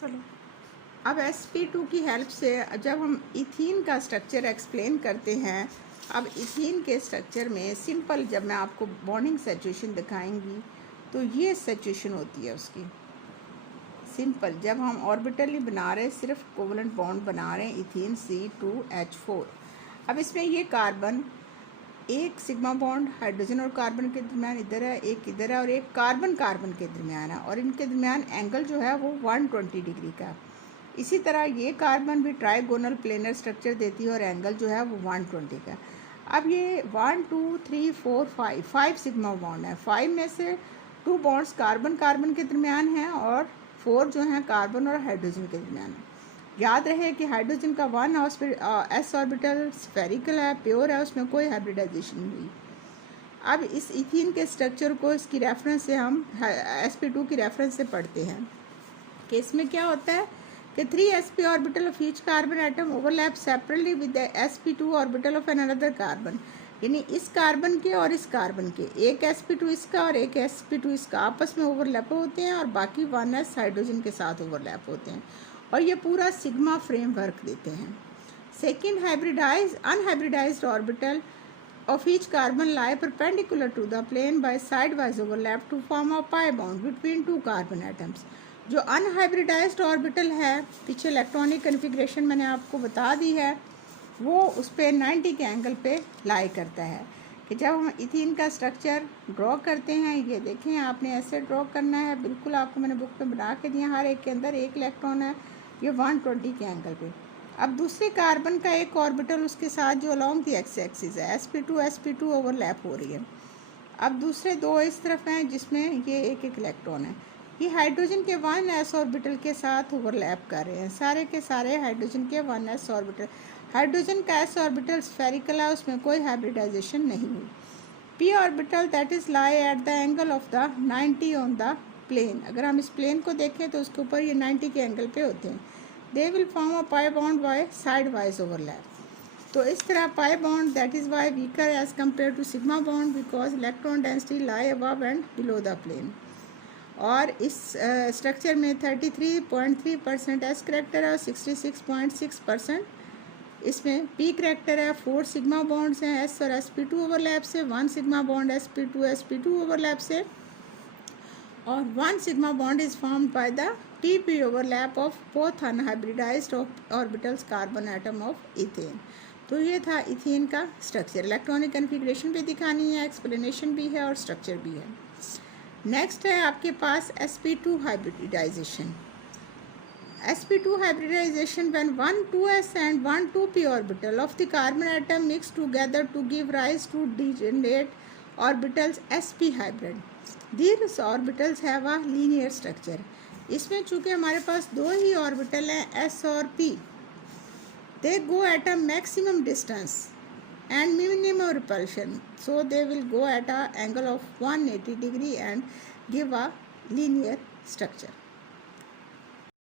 चलो अब sp2 की हेल्प से जब हम इथीन का स्ट्रक्चर एक्सप्लेन करते हैं, अब इथीन के स्ट्रक्चर में सिंपल जब मैं आपको बॉन्डिंग सिचुएशन दिखाएंगी तो ये सिचुएशन होती है उसकी। सिंपल जब हम ऑर्बिटली बना रहे हैं, सिर्फ कोवलेंट बॉन्ड बना रहे हैं इथीन C2H4। अब इसमें ये कार्बन, एक सिग्मा बॉन्ड हाइड्रोजन और कार्बन के दरमियान इधर है, एक इधर है, और एक कार्बन कार्बन के दरमियान है, और इनके दरमियान एंगल जो है वो 120 डिग्री का। इसी तरह ये कार्बन भी ट्राइगोनल प्लेनर स्ट्रक्चर देती है और एंगल जो है वो 120 का। अब ये 1 2 3 4 5 सिग्मा बॉन्ड है। 5 में से 2 बॉन्ड्स कार्बन कार्बन के दरमियान हैं और 4 जो हैं कार्बन और हाइड्रोजन के दरमियान है। याद रहे कि हाइड्रोजन का 1 s ऑर्बिटल स्फेरिकल है, प्योर है, उसमें कोई हाइब्रिडाइजेशन नहीं हुई। अब इस इथीन के स्ट्रक्चर को इसकी रेफरेंस से हम sp2 की रेफरेंस से पढ़ते हैं कि इसमें क्या होता है कि 3sp orbital of each carbon atom overlap separately with the sp2 orbital of another carbon. यानी इस कार्बन के और इस कार्बन के, एक sp2 इसका और एक sp2 इसका आपस में ओवरलैप होते हैं और बाकी 1s हाइड्रोजन के साथ ओवरलैप होते हैं, और ये पूरा सिग्मा फ्रेमवर्क देते हैं। Second unhybridised orbital of each carbon lie perpendicular to the plane by sidewise overlap to form a pi bond between two carbon atoms। जो अनहाइब्रिडाइज्ड ऑर्बिटल है, पीछे इलेक्ट्रॉनिक कन्फिग्रेशन मैंने आपको बता दी है, वो उस पर 90 के एंगल पे लाई करता है। कि जब हम इथीन का स्ट्रक्चर ड्रॉ करते हैं, ये देखें आपने ऐसे ड्रॉ करना है, बिल्कुल आपको मैंने बुक में बना के दिया, हर एक के अंदर एक इलेक्ट्रॉन है, ये 120 के एंगल पे। अब दूसरे कार्बन का एक ऑर्बिटल उसके साथ जो अलॉन्ग दी एक्स एक्सिस है, sp2 ओवरलैप हो रही है। अब दूसरे दो इस तरफ हैं जिसमें ये एक एक इलेक्ट्रॉन है, ये हाइड्रोजन के 1s ऑर्बिटल के साथ ओवरलैप कर रहे हैं, सारे के सारे हाइड्रोजन के 1s ऑर्बिटल। हाइड्रोजन का s ऑर्बिटल स्फेरिकल है, उसमें कोई हाइब्रिडाइजेशन नहीं हुई। p orbital that is lie at the angle of the 90 on the plane. अगर हम इस प्लेन को देखें तो उसके ऊपर ये 90 के एंगल पे होते हैं। They will form a pi bond by sidewise overlap। तो इस तरह pi bond that is why weaker as compared to sigma bond because electron density lie above and below the plane। और इस स्ट्रक्चर में 33.3% s character है और 66.6% इसमें p character है। 4 सिग्मा बॉन्ड्स हैं s और sp2 ओवरलैप से, 1 सिग्मा बॉन्ड sp2 ओवरलैप से, और 1 sigma bond is formed by the pp overlap of both unhybridized orbitals carbon atom of ethane। तो ये था इथेन का स्ट्रक्चर। इलेक्ट्रॉनिक कन्फिग्रेशन भी दिखानी है, एक्सप्लेनेशन भी है और स्ट्रक्चर भी है। नेक्स्ट है आपके पास sp2 hybridisation. sp2 hybridization when 1 2s and 1 2p orbital of the carbon atom mix together to give rise to degenerate orbitals sp hybrid। These orbitals have a linear structure। इसमें चूँकि हमारे पास दो ही orbital हैं s और p, they go at a maximum distance and minimum repulsion, so they will go at a angle of 180 degree and give a linear structure।